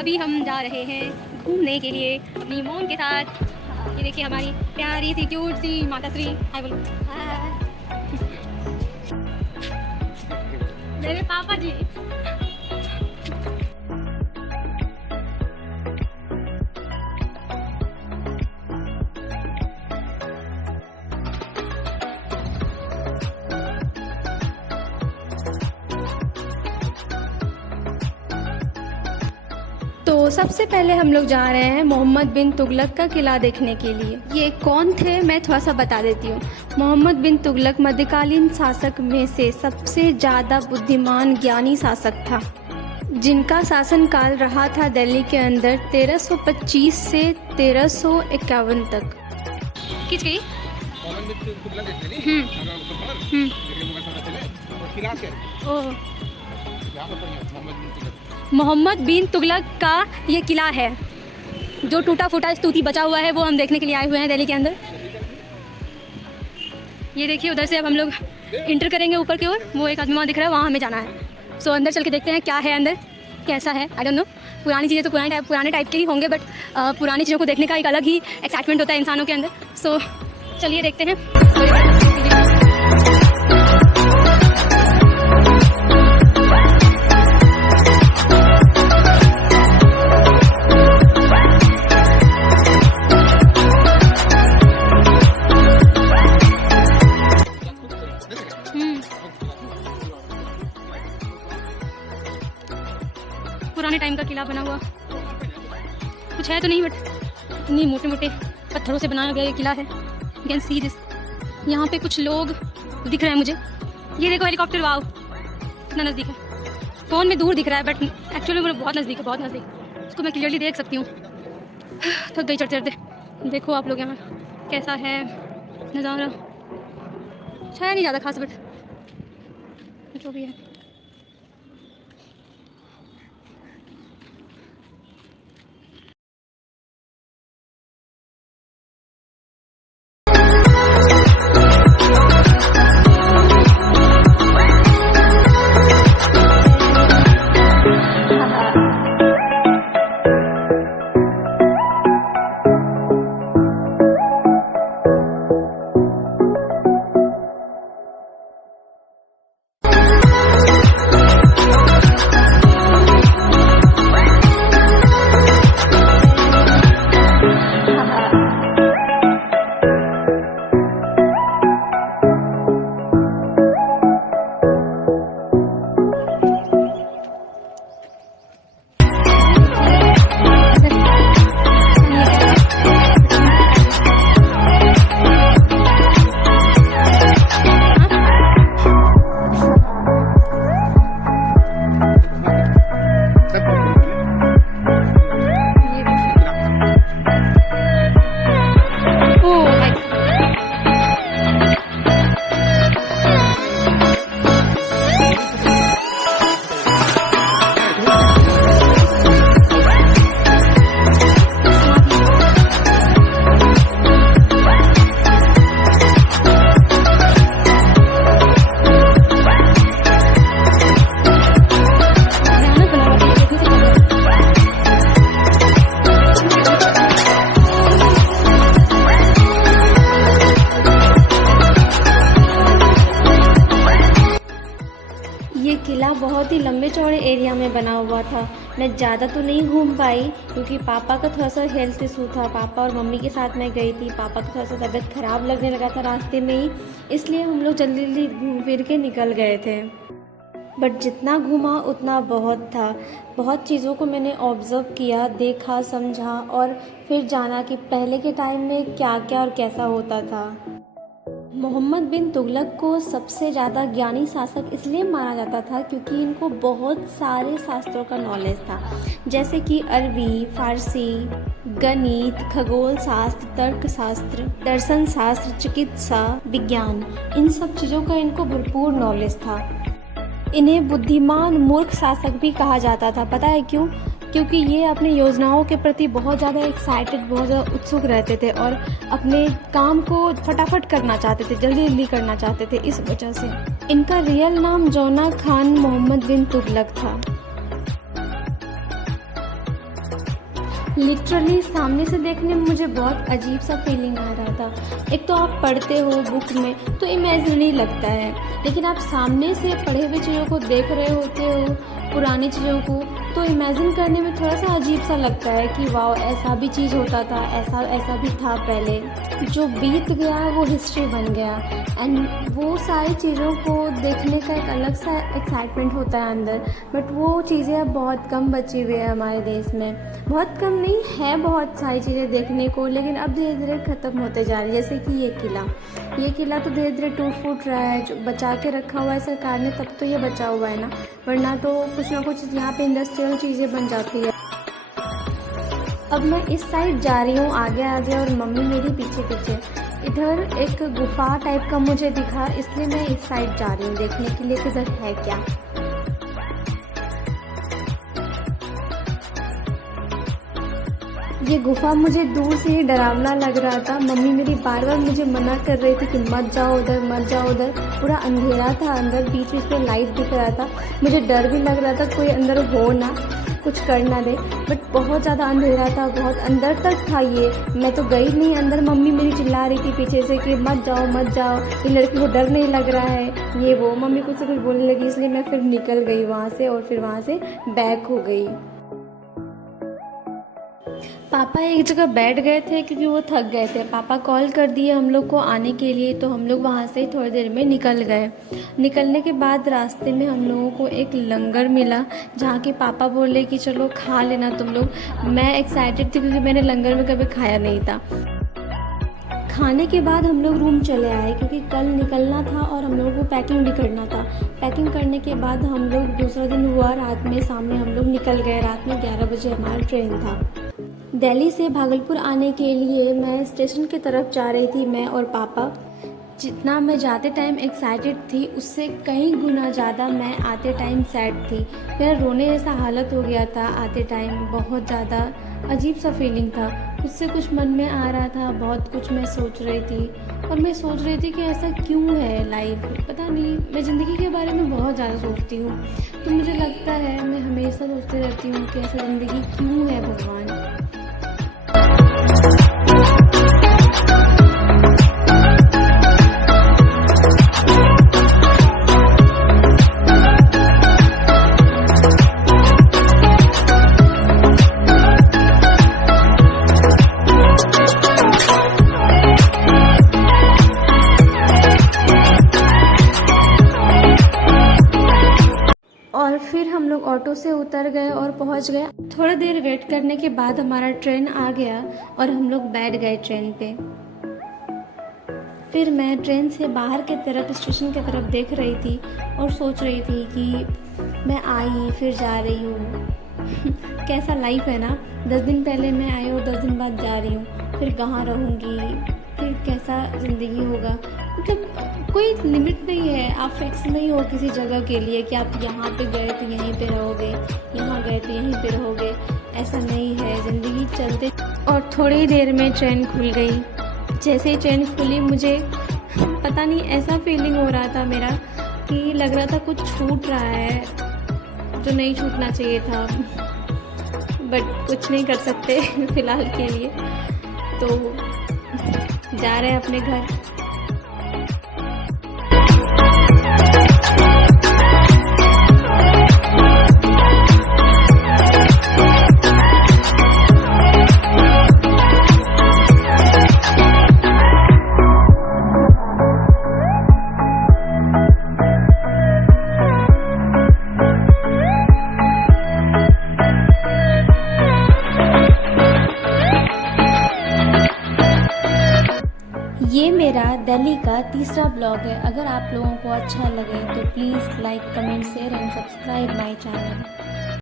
अभी हम जा रहे हैं घूमने के लिए अपनी मॉम के साथ। ये देखिए हमारी प्यारी सी क्यूट सी माताश्री। हाय बोलो। हाय मेरे पापा जी। तो सबसे पहले हम लोग जा रहे हैं मोहम्मद बिन तुगलक का किला देखने के लिए। ये कौन थे मैं थोड़ा सा बता देती हूँ। मोहम्मद बिन तुगलक मध्यकालीन शासक में से सबसे ज़्यादा बुद्धिमान ज्ञानी शासक था, जिनका शासनकाल रहा था दिल्ली के अंदर 1325 से 1351 तक। खींच गई। मोहम्मद बिन तुगलक का ये किला है जो टूटा फूटा स्तूति बचा हुआ है, वो हम देखने के लिए आए हुए हैं दिल्ली के अंदर। ये देखिए उधर से अब हम लोग इंटर करेंगे ऊपर की ओर। वो एक आदमी वहाँ दिख रहा है, वहाँ हमें जाना है। सो अंदर चल के देखते हैं क्या है अंदर, कैसा है। I don't know. पुरानी चीज़ें तो पुराने टाइप के ही होंगे, बट पुरानी चीज़ों को देखने का एक अलग ही एक्साइटमेंट होता है इंसानों के अंदर। सो चलिए देखते हैं। पुराने टाइम का किला बना हुआ कुछ है तो नहीं, बट इतनी मोटे मोटे पत्थरों से बनाया गया ये किला है। You can see this. यहाँ पे कुछ लोग दिख रहे हैं मुझे। ये देखो हेलीकॉप्टर, वाव कितना नज़दीक है। फ़ोन में दूर दिख रहा है बट एक्चुअली मुझे बहुत नज़दीक है, बहुत नज़दीक। उसको मैं क्लियरली देख सकती हूँ। थक गई चढ़ते चढ़ते। देखो आप लोग यहाँ कैसा है नज़ारा। है नहीं ज़्यादा खास, बट जो भी है। किला बहुत ही लंबे चौड़े एरिया में बना हुआ था। मैं ज़्यादा तो नहीं घूम पाई क्योंकि पापा का थोड़ा सा हेल्थ इशू था। पापा और मम्मी के साथ मैं गई थी। पापा का थोड़ा सा तबीयत ख़राब लगने लगा था रास्ते में ही, इसलिए हम लोग जल्दी जल्दी घूम फिर के निकल गए थे। बट जितना घूमा उतना बहुत था। बहुत चीज़ों को मैंने ऑब्ज़र्व किया, देखा, समझा और फिर जाना कि पहले के टाइम में क्या क्या और कैसा होता था। मोहम्मद बिन तुगलक को सबसे ज़्यादा ज्ञानी शासक इसलिए माना जाता था क्योंकि इनको बहुत सारे शास्त्रों का नॉलेज था, जैसे कि अरबी, फारसी, गणित, खगोल शास्त्र, तर्कशास्त्र, दर्शन शास्त्र, चिकित्सा, विज्ञान, इन सब चीज़ों का इनको भरपूर नॉलेज था। इन्हें बुद्धिमान मूर्ख शासक भी कहा जाता था। पता है क्यों? क्योंकि ये अपनी योजनाओं के प्रति बहुत ज़्यादा एक्साइटेड, बहुत ज़्यादा उत्सुक रहते थे और अपने काम को फटाफट करना चाहते थे, जल्दी जल्दी करना चाहते थे। इस वजह से इनका रियल नाम जौना खान मोहम्मद बिन तुगलक था। लिटरली सामने से देखने में मुझे बहुत अजीब सा फीलिंग आ रहा था। एक तो आप पढ़ते हो बुक में तो इमेजिनरी लगता है, लेकिन आप सामने से पढ़े हुए चीज़ों को देख रहे होते हो, पुरानी चीज़ों को, तो इमेजिन करने में थोड़ा सा अजीब सा लगता है कि वाओ ऐसा भी चीज़ होता था, ऐसा ऐसा भी था पहले। जो बीत गया वो हिस्ट्री बन गया। एंड वो सारी चीज़ों को देखने का एक अलग सा एक्साइटमेंट होता है अंदर, बट वो चीज़ें अब बहुत कम बची हुई है हमारे देश में। बहुत कम नहीं है, बहुत सारी चीज़ें देखने को, लेकिन अब धीरे धीरे ख़त्म होते जा रही है। जैसे कि ये किला तो धीरे धीरे टूट फूट रहा है। जो बचा के रखा हुआ है सरकार ने तब तो ये बचा हुआ है ना, वरना तो कुछ ना कुछ यहाँ पे इंडस्ट्रियल चीज़ें बन जाती है। अब मैं इस साइड जा रही हूँ आगे आगे और मम्मी मेरी पीछे पीछे। इधर एक गुफा टाइप का मुझे दिखा, इसलिए मैं इस साइड जा रही हूँ देखने के लिए कि इधर है क्या। ये गुफा मुझे दूर से ही डरावना लग रहा था। मम्मी मेरी बार बार मुझे मना कर रही थी कि मत जाओ उधर, मत जाओ उधर। पूरा अंधेरा था अंदर, बीच बीच में लाइट दिख रहा था। मुझे डर भी लग रहा था कोई अंदर हो ना, कुछ कर ना दे, बट बहुत ज़्यादा अंधेरा था, बहुत अंदर तक था ये। मैं तो गई नहीं अंदर। मम्मी मेरी चिल्ला रही थी पीछे से कि मत जाओ मत जाओ, ये लड़की को डर नहीं लग रहा है, ये वो। मम्मी कुछ से कुछ बोलने लगी, इसलिए मैं फिर निकल गई वहाँ से और फिर वहाँ से बैक हो गई। पापा एक जगह बैठ गए थे क्योंकि वो थक गए थे। पापा कॉल कर दिए हम लोग को आने के लिए, तो हम लोग वहाँ से थोड़ी देर में निकल गए। निकलने के बाद रास्ते में हम लोगों को एक लंगर मिला, जहाँ के पापा बोले कि चलो खा लेना तुम लोग। मैं एक्साइटेड थी क्योंकि मैंने लंगर में कभी खाया नहीं था। खाने के बाद हम लोग रूम चले आए क्योंकि कल निकलना था और हम लोगों को पैकिंग भी करना था। पैकिंग करने के बाद हम लोग दूसरा दिन हुआ, रात में सामने हम लोग निकल गए। रात में 11 बजे हमारा ट्रेन था। दिल्ली से भागलपुर आने के लिए मैं स्टेशन की तरफ जा रही थी, मैं और पापा। जितना मैं जाते टाइम एक्साइटेड थी उससे कई गुना ज़्यादा मैं आते टाइम सैड थी। मेरा रोने जैसा हालत हो गया था आते टाइम। बहुत ज़्यादा अजीब सा फीलिंग था, कुछ से कुछ मन में आ रहा था, बहुत कुछ मैं सोच रही थी। और मैं सोच रही थी कि ऐसा क्यों है लाइफ, पता नहीं। मैं ज़िंदगी के बारे में बहुत ज़्यादा सोचती हूँ, तो मुझे लगता है मैं हमेशा सोचती रहती हूँ कि ऐसा ज़िंदगी क्यों है भगवान। और फिर हम लोग ऑटो से उतर गए और पहुंच गए। थोड़ी देर वेट करने के बाद हमारा ट्रेन आ गया और हम लोग बैठ गए ट्रेन पे। फिर मैं ट्रेन से बाहर के तरफ, स्टेशन की तरफ देख रही थी और सोच रही थी कि मैं आई फिर जा रही हूँ। कैसा लाइफ है ना, 10 दिन पहले मैं आई और 10 दिन बाद जा रही हूँ। फिर कहाँ रहूँगी, फिर कैसा ज़िंदगी होगा। मतलब कोई लिमिट नहीं है, आप फिक्स नहीं हो किसी जगह के लिए कि आप यहाँ पे गए तो यहीं पे रहोगे, यहाँ गए तो यहीं पे रहोगे। ऐसा नहीं है, ज़िंदगी चलते। और थोड़ी ही देर में ट्रेन खुल गई। जैसे ही ट्रेन खुली मुझे पता नहीं ऐसा फीलिंग हो रहा था मेरा कि लग रहा था कुछ छूट रहा है जो नहीं छूटना चाहिए था, बट कुछ नहीं कर सकते फ़िलहाल के लिए, तो जा रहे हैं अपने घर। ये मेरा दिल्ली का तीसरा ब्लॉग है। अगर आप लोगों को अच्छा लगे तो please like, comment, share and subscribe my channel.